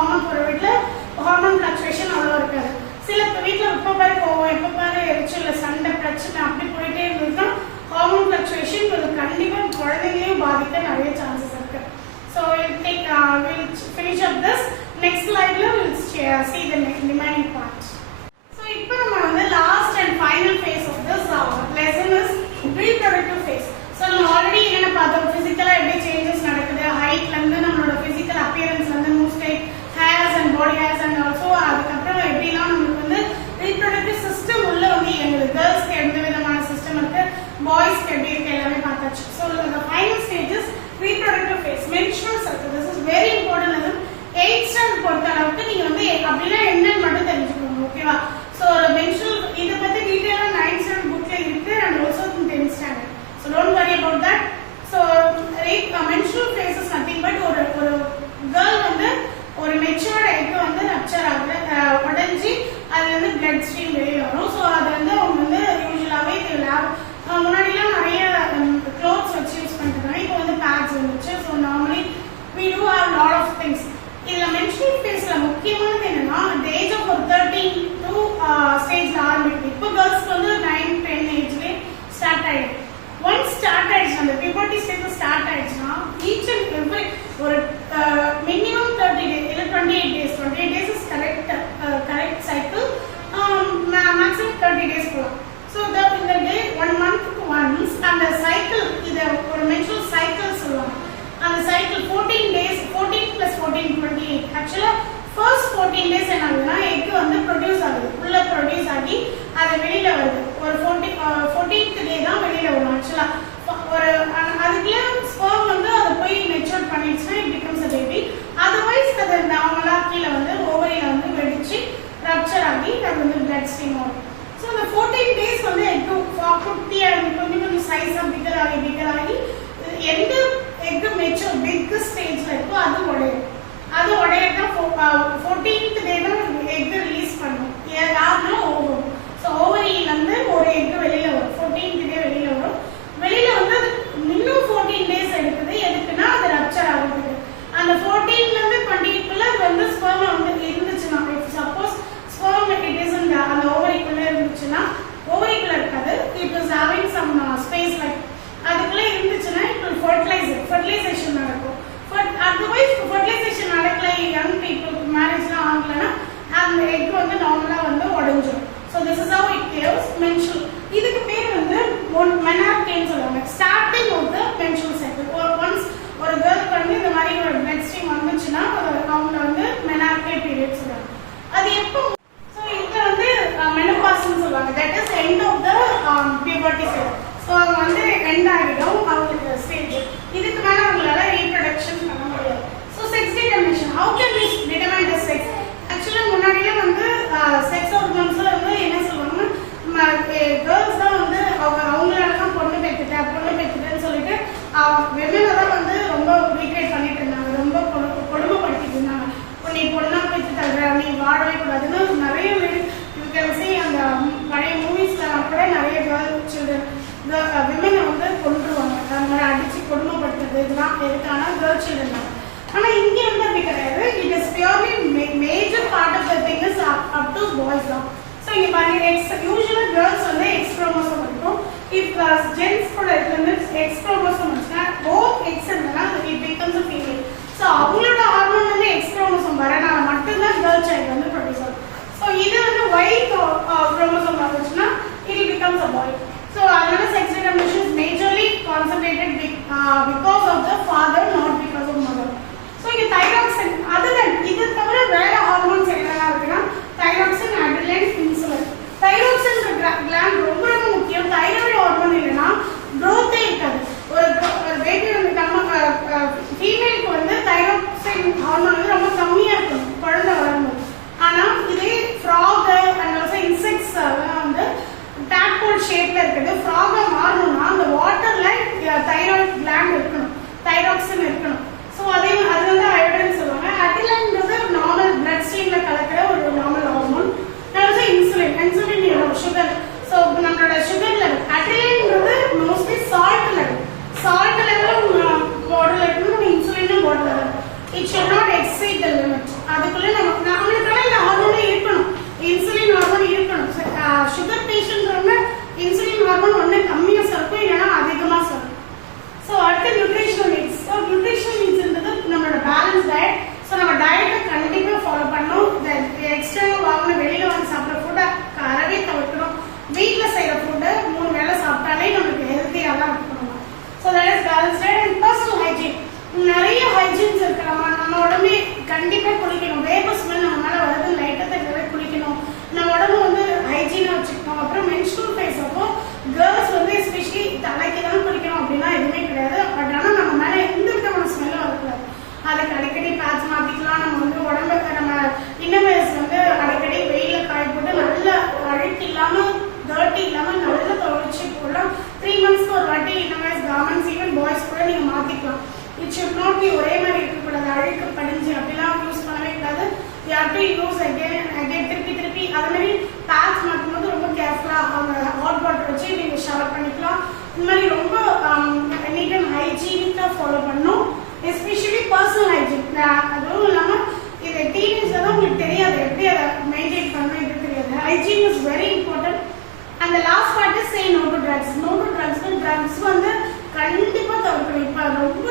காமன் ஒரு வீட்டில் ஹார்மோன் ஃப்ளக்சுவேஷன் அவ்வளோ இருக்காது. சில வீட்டில் எப்போ பாரு கோவம், எப்போ பாரு எரிச்சல், சண்டை, பிரச்சனை அப்படி போயிட்டே இருந்ததுன்னா ஹார்மோன் ஃப்ளக்சுவேஷன் கண்டிப்பாக குழந்தைங்களையும் பாதிக்க நிறைய சான்சஸ் இருக்கு. So we'll finish up this. Next slide we'll see the remaining part. So இப்போ நம்ம வந்து last and final phase of this lesson is reproductive phase. So நம்ம ஆல்ரெடி என்ன பார்த்தோம், பிசிக்கலா எப்படி சேஞ்சஸ் நடக்குது, ஹைட்ல இருந்து நம்மளோட பிசிக்கல் அப்பியரன்ஸ்ல இருந்து moustache hairs and body hairs and also அதுக்கப்புறம் எப்படிலாம் நமக்கு வந்து ரீப்ரொடக்டிவ் சிஸ்டம் உள்ள வந்து எங்களுக்கு கேர்ள்ஸ்க்கு எந்த விதமான சிஸ்டம் இருக்கு, பாய்ஸ்க்கு எப்படி இருக்கு எல்லாமே பார்த்தாச்சு. So the final stage is reproductive phase, menstrual cycle. This is very important. அது 8th standard பொறுத்த அளவுக்கு நீங்க வந்து அப்படின்னா என்னன்னு மட்டும் தெரிஞ்சுக்கணும், ஓகேவா? ஸோ menstrual இதை பத்தி டீட்டெயிலா 9th standard புக்ல இருக்கு and also in 10th standard. So don't worry about that. So menstrual phase is nothing but ஒரு girl வந்து ஒரு மெச்சூர்ட் எக் வந்து ரப்சர் ஆகுது, உடைஞ்சி அதுல இருந்து பிளட் ஸ்ட்ரீம் வெளியே வரும். ஸோ அது வந்து அவங்க வந்து யூஸ்வலாவே முன்னாடிலாம் நிறைய க்ளோத்ஸ் வச்சு யூஸ் பண்ணிட்டு இப்போ வந்து பேட்ஸ் வந்துச்சு. So normally we do have lot of things. இதுல menstrual phaseல முக்கியமானது என்னன்னா the age of 13 to ஸ்டேஜ்ல ஆரம்பிக்குது. இப்போ கேர்ள்ஸ்க்கு வந்து 9-10 ஏஜ்லயே ஸ்டார்ட் ஆயிடுது. ஒன்ஸ் ஸ்டார்ட் ஆயிடுச்சு, அந்த பியூபர்ட்டி ஸ்டேஜ் ஸ்டார்ட் ஆயிடுச்சுன்னா ஈச் அண்ட் எவ்ரி ஒரு மினிமம் 30 days இல்ல 28 days. 28 days is correct cycle. Maximum 30 days போலாம். So that in the day 1 month once and the cycle இது ஒரு menstrual cycle சொல்லுவாங்க. அந்த cycle 14 days, 14 plus 14 28. Actually first 14 days என்ன ஆகுதுன்னா எக் வந்து ப்ரொடியூஸ் ஆகுது, உள்ள ப்ரொடியூஸ் ஆகி அது வெளியில வருது. ஒரு 14th டே தான் வெளியில வரும். ஆக்சுவலா ஒரு அதுக்குள்ள ஸ்பெர்ம் வந்து அதை போய் மெச்சூர் பண்ணிடுச்சுன்னா it becomes a baby. Otherwise அது நார்மலா கீழே வந்து ஓவரியில வந்து வெடிச்சு ரப்சர் ஆகி அது வந்து பிளட் ஸ்ட்ரீம் வரும். ஸோ இந்த 14 டேஸ் வந்து எக் குட்டியாக கொஞ்சம் சைஸாக பிக்கர் ஆகி எந்த எக் மெச்சூர் பிக் ஸ்டேஜ்ல இருக்கோ அது உடையும். அது உடையதான் 14th டே தான் எக் ரிலீஸ் பண்ணும். யாருன்னா ஓவரி. ஸோ ஓவரியிலேருந்து ஒரு எக் வெளியில வரும், 14th டே வெளியில வரும். வெளியில வந்து இன்னும் 14 டேஸ் எடுக்குது. எதுக்குன்னா அது ரப்சர் ஆகுது. அந்த 14ல இருந்து 28க்குள்ள அது வந்து ஸ்பெர்ம் வந்து இருந்துச்சுன்னா, சப்போஸ் ஸ்பெர்ம் இட் இஸ் அந்த ஓவரிக்குள்ள இருந்துச்சுன்னா, ஓவரிக்குள்ள இருக்காது, it is having some space like அதுக்குள்ள இருந்துச்சுன்னா இட் வில் ஃபெர்டிலைசேஷன் நடக்கும். அதர்வைஸ் ஃபெர்டிலைசேஷன் நடக்கல, யங் பீப்புளுக்கு மேரேஜ்லாம் ஆகலைன்னா அந்த எக் வந்து நார்மலா வந்து உடைஞ்சிடும். So this is how it gives menstrual. இதுக்கு பேர் வந்து மெனார்கேன்னு சொல்லுவாங்க. Starting of the menstrual cycle. Once ஒரு கேர்ளுக்கு வந்து இந்த மாதிரி ஒரு பிளட் ஸ்ட்ரீம் வந்துச்சுன்னா அவங்க வந்து மெனார்கே பீரியட் சொல்லுவாங்க. அது எப்போ? ஸோ இது வந்து மெனோபாஸ்ன்னு சொல்லுவாங்க. That is end of the puberty stage. So அவங்க வந்து எண்ட் ஆகிடும் அவங்களுக்கு ஸ்டேஜ். இதுக்கு மேலே அவங்களால ரீப்ரொடக்ஷன் பண்ண முடியாது. So sex determination, how can we determine the sex? ஆக்சுவலாக முன்னாடிலாம் வந்து செக்ஸ் ஆர்கன்ஸ்ல வந்து என்ன சொல்லுவாங்கன்னா கேர்ள்ஸ் தான் வந்து அவங்களால தான் பொண்ணு பெற்றுட்டேன்னு சொல்லிட்டு விமனை தான் வந்து ரொம்ப ரீக்ரியேட் பண்ணிட்டு இருந்தாங்க, ரொம்ப கொடுமைப்படுத்திட்டு இருந்தாங்க. நீ பொண்ணா பெற்று தர்ற, நீ வாழவே கூடாதுன்னு நிறைய அந்த பழைய மூவிஸ்லாம் கூட நிறைய கேர்ள் சில்ட்ரன் விமனை வந்து கொண்டுருவாங்க. அந்த மாதிரி அடிச்சு கொடுமைப்படுத்துறது இதெல்லாம் எதுக்கான கேர்ள் சில்ட்ரன் தான். ஆனால் இங்கே வந்து அப்படி கிடையாது. It is purely major part of the thing is up to boys தான். ஸோ இங்கே பாருங்க, யூஸ்வலாக கேர்ள்ஸ் வந்து எக்ஸ் குரோமோசோம் இருக்கும். இஃப் ஜென்ஸ் கூட வந்து எக்ஸ் குரோமோசோம் வந்துச்சுன்னா போத் எக்ஸ் இருந்ததுன்னா it becomes a female. So அவங்களோட ஹார்மோன் வந்து எக்ஸ் குரோமோசோம் வரனால மட்டும்தான் கேர்ள் சைல்டு வந்து ப்ரொடியூஸ் ஆகும். ஸோ இது வந்து ஒய் குரோமோசோம் வந்துச்சுன்னா it becomes a boy. So another sex determination is majorly concentrated because of the father, not because of mother. So இங்க thyroxine other than இது தவிர வேற ஹார்மோன்ஸ் என்னெல்லாம் இருக்குன்னா thyroxine, adrenaline, insulin. thyroxine gland ரொம்ப ரொம்ப முக்கியம். thyroid ஹார்மோன் இல்லைன்னா growth இருக்காது. ஒரு பேபி வந்து நம்ம ஃபீமேலுக்கு வந்து thyroxine ஹார்மோன் வந்து ரொம்ப கம்மியா இருக்கும் குழந்தை வளரும்போது. ஆனா இதே frog and also insects வந்து tadpole ஷேப்ல இருக்குது. ஃப்ராகா மாறணும்னா அந்த வாட்டர்ல தைராய்டு கிளாண்ட் இருக்கணும், தைராக்சின் இருக்கணும். ஸோ அது வந்து அயோடின் சொல்லுவாங்க. அட்ரினலின்றது நார்மல் பிளட் ஸ்ட்ரீம்ல கலக்கிற ஒரு normal hormone. Also insulin sugar. So நம்மளோட சுகர் லெவல் அட்ரினலின்றது மோஸ்ட்லி சால்ட் லெவலும் பாடியில் இருக்கணும். இன்சுலினும் பாடியில் இருக்கணும். It should not exceed the limit. அதுக்குள்ள வேணால் இருக்கணும். So that is balance diet. And personal hygiene, நிறைய ஹைஜீன்ஸ் இருக்கிறோமா, நம்ம உடம்பே கண்டிப்பாக குளிக்கணும். வேப்ப ஸ்மெல் நம்ம மேலே வருது, லைட்டாக தடவை குளிக்கணும். நம்ம உடம்பு வந்து ஹைஜீனாக வச்சுக்கணும். அப்புறம் மென்ஸ்ட்ரல் ஃபேஸ் அப்போ கேர்ள்ஸ் வந்து எஸ்பெஷலி தலைக்கு தான் குளிக்கணும் அப்படின்னா எதுவுமே கிடையாது. பட் ஆனால் நம்ம மேலே எந்த விதமான ஸ்மெல்லும் வரக்கூடாது. அதுக்கு அடிக்கடி பேட்ச் மாற்றிக்கலாம். நம்ம வந்து உடம்புக்கு நம்ம இன்னமேஸ் வந்து அடிக்கடி வெயிலில் காய போட்டு நல்ல அழுக்கு இல்லாமல் டர்ட்டி இல்லாமல் நல்லா துவைச்சி போடலாம். 3 monthsக்கு ஒரு வாட்டி இன்னமேஸ் கார்மெண்ட்ஸ் ஈவன் பாய்ஸ் கூட நீங்கள் மாற்றிக்கலாம். இட் ஷுட் நாட் பி ஒரே மாதிரி இருக்கக்கூடாது. அழுக்கு படிஞ்சு அப்படிலாம் யூஸ் பண்ணவே கூடாது. You have to use again திருப்பி அது மாதிரி பேட்ச் மாற்றும் போது ரொம்ப கேர்ஃபுல்லாக அவங்க ஹாட் வாட்டர் வச்சு நீங்கள் ஷவர் பண்ணிக்கலாம். இந்த மாதிரி ரொம்ப நீட் அண்ட் ஹைஜீனிக்காக ஃபாலோ பண்ணணும். Especially personal hygiene. அதுவும் இல்லாமல் இது டீனேஜில் தான் உங்களுக்கு தெரியாது எப்படி அதை மெயின்டைன் பண்ணணும், இது தெரியாது. Hygiene is very important. அந்த last part is say no to drugs. No to drugs வந்து கண்டிப்பாக தவிர்க்கணும். இப்போ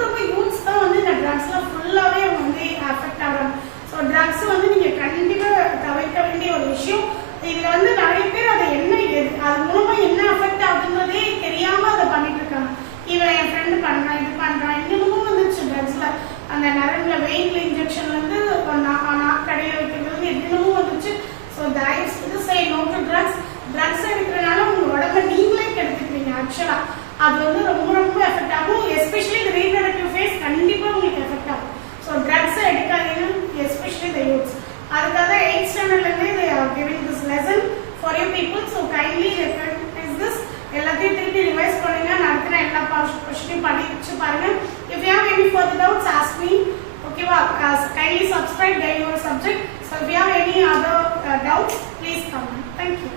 ரொம்ப யூத்ஸ் தான் வந்து இந்த ட்ரக்ஸ்லாம் ஃபுல்லாகவே அவங்க வந்து அஃபெக்ட் ஆகிறாங்க. ஸோ ட்ரக்ஸ் வந்து நீங்கள் கண்டிப்பாக தவிர்க்க வேண்டிய ஒரு விஷயம். இதில் வந்து நிறைய பேர் அதை அது மூலமாக என்ன அஃபெக்ட் ஆகுதுன்றதே தெரியாமல் அதை பண்ணிட்டு இருக்காங்க. இவன் என் ஃப்ரெண்டு பண்ணுறான், இது பண்ணுறான், இன்னமும் வந்துருச்சு ட்ரக்ஸில். அந்த நரம்புல வெயின்ல இன்ஜெக்ஷன்லேருந்து நாக்கடையில் வைக்கிறது என்னமும் வந்துருச்சு. ஸோ தயவு செய்து say no to drugs. Drugs எடுக்கிறனால உங்கள் உடம்பை நீங்களே கெடுத்துக்கிறீங்க. ஆக்சுவலாக அது வந்து ரொம்ப எஃபெக்ட் ஆகும். எஸ்பெஷலி இந்த ரீப்ரடக்டிவ் ஃபேஸ் கண்டிப்பாக உங்களுக்கு எஃபெக்ட் ஆகும். ஸோ ட்ரக்ஸை எடுக்காதீங்க, எஸ்பெஷலி த யூத்ஸ். அதுக்காக 8th standardலேருந்தே they are giving this lesson for you people. So kindly recognize this. எல்லாத்தையும் திருப்பி ரிவைஸ் பண்ணுங்க. நடத்தின எல்லா கொஸ்டினையும் படிச்சு பாருங்க. If you have any further doubts, ask me. Okay, kindly subscribe, get your subject. So if you have any other doubts, please comment. Thank you.